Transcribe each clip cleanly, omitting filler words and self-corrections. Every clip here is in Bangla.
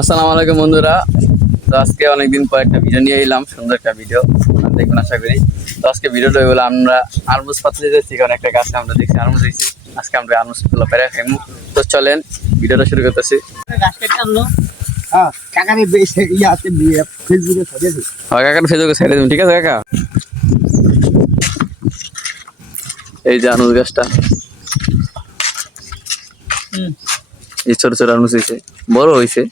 আসসালামু আলাইকুম বন্ধুরা। তো আজকে অনেকদিন পর একটা ভিডিও নিয়ে এলাম, সুন্দর একটা ভিডিও দেখবেন আশা করি। তো আজকে ভিডিওটা হলো আমরা আরমুজ পাততে যাচ্ছি, কারণ একটা গাছে আমরা দেখছি আরমুজ হয়েছে। আজকে আমরা আরমুজ গুলো পেরে খাইমু। তো চলেন ভিডিওটা শুরু করতেছি। কাকারে ইয়াতে ফেসবুকে ছাড়িয়েছি। কাকার ফেসবুকে ছেড়ে দিন, ঠিক আছে কাকা? এই যে আরমুজ গাছটা, এই ছোট ছোট আরমুজ হয়েছে, বড় হয়েছে।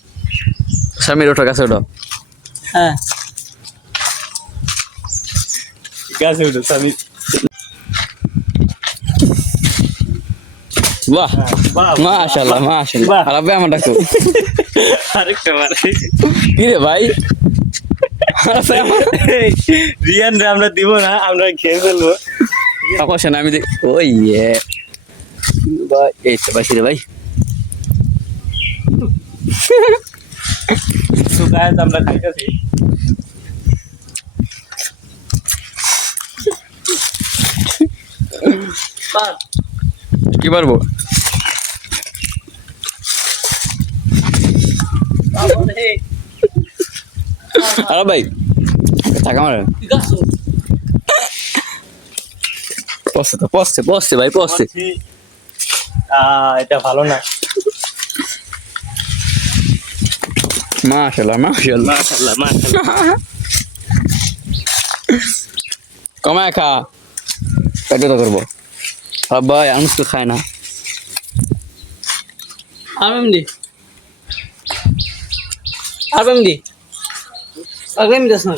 স্বামীর ওঠো গাছে ওঠো। হ্যাঁ গাছে উঠে স্বামী। বাহ মাশাআল্লাহ মাশাআল্লাহ। আর আব্বা আমার ডাকো আরেকটা মারে কি রে ভাই? রিয়ান রে আমরা দিব না, আমরা খেয়ে ফেলবো। সমস্যা না, আমি দেখ। ওই ভাই এই তো বাসি রে ভাই। তো গাইস আমরা খাইতেছি। কি পারবো? আরে ভাই থাকা আমার পস্তে তো পস্তে পস্তে ভাই পস্তে। এটা ভালো না। মাশাআল্লাহ মাশাআল্লাহ মাশাআল্লাহ মাশাআল্লাহ। কমায় খা, পেটে তো করবো। আর ভাই আনুস তো খায় না। আরএমডি আরএমডি দাস না।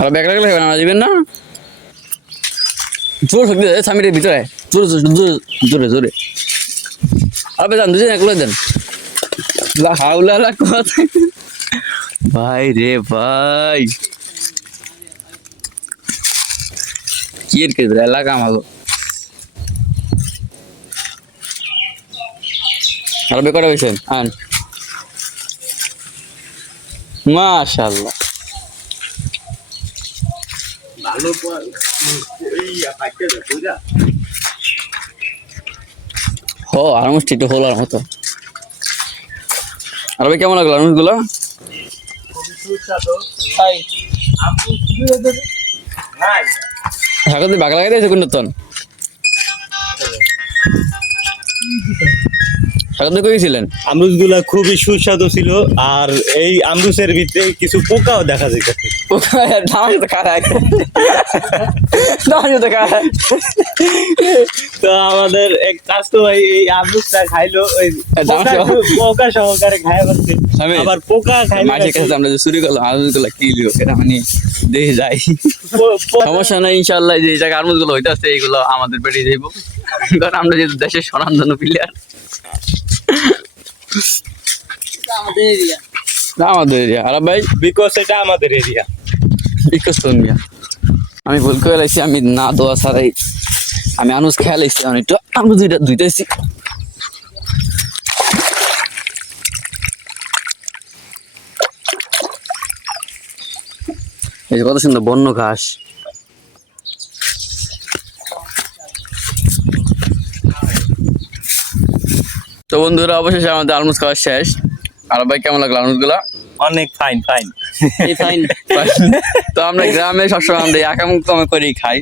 আর ব্যাগ লাগলে খাবে না, দিবেন না? জোর শক্তি দেয় স্বামীর ভিতরে, জোরে জোরে জোরে জোরে। আর ভাই যান দুজন একলে দেন। হাউলা কথা ভাই রে ভাই, কি এর কে এলাকা আমাগো। আর বেকার হয়েছেন আন। মাশাআল্লাহ ভালো পর এই পাইতে দেখো যা। ও আরামস ঠিক হলার মতো। আর ভাই কেমন লাগলো আরামস গুলো? খুবই সুস্বাদু। ভাই আপনি কি দেবে? নাই ঠাকুর বাগা লাগাই দিয়েছে কোন তন ঠাকুর দিয়ে কইছিলেন? আমরুজগুলা খুবই সুস্বাদু ছিল, আর এই আমরুজের ভিতরে কিছু পোকাও দেখা যাইতেছে। দাম তো খারাপ, দাম তো খারাপ। তো আমাদের এক কাস্তু ভাই এই আমরুজটা খাইলো, ওই পোকা সহকারে খায় বলছে। আবার পোকা খাইলো। মাসের কাছে আমরা যে চুরি করলাম আরমুজ গুলো কি লিও এটা মানে দেখে যাই। সমস্যা নাই ইনশাল্লাহ, যে জায়গায় আরমুজ গুলো হইতেছে এইগুলো আমাদের পেটে যাইব, কারণ আমরা যেহেতু দেশের স্বনামধন্য প্লেয়ার। আমাদের এরিয়া আমাদের এরিয়া। আর ভাই বিকজ এটা আমাদের এরিয়া। আমি ভুল করে লাইছি, আমি না দোয়া ছাড়াই আমি আনুজ খেয়াল লাইছি। আমি একটু আনুজ ধুইতেছি। এই যে কত সুন্দর বন্য ঘাস। তো বন্ধুরা অবশেষে আমাদের আলমুজ খাওয়া শেষ। আর ভাই কেমন লাগলো আলমুজ গুলা? অনেক ফাইন ফাইন। এই ফাইন। তো আমরা গ্রামে সবসময় আমরা একাম কমে করেই খাই,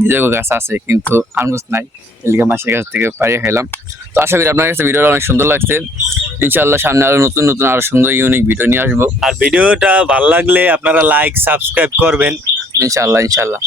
নিজের গাছ আছে কিন্তু আলমুজ নাই, এলিকা মাসের কাছ থেকে পাড়িয়ে খাইলাম। তো আশা করি আপনার কাছে ভিডিওটা অনেক সুন্দর লাগছে। ইনশাআল্লাহ সামনে আরো নতুন নতুন আরো সুন্দর ইউনিক ভিডিও নিয়ে আসবো। আর ভিডিওটা ভালো লাগলে আপনারা লাইক সাবস্ক্রাইব করবেন। ইনশাআল্লাহ ইনশাআল্লাহ।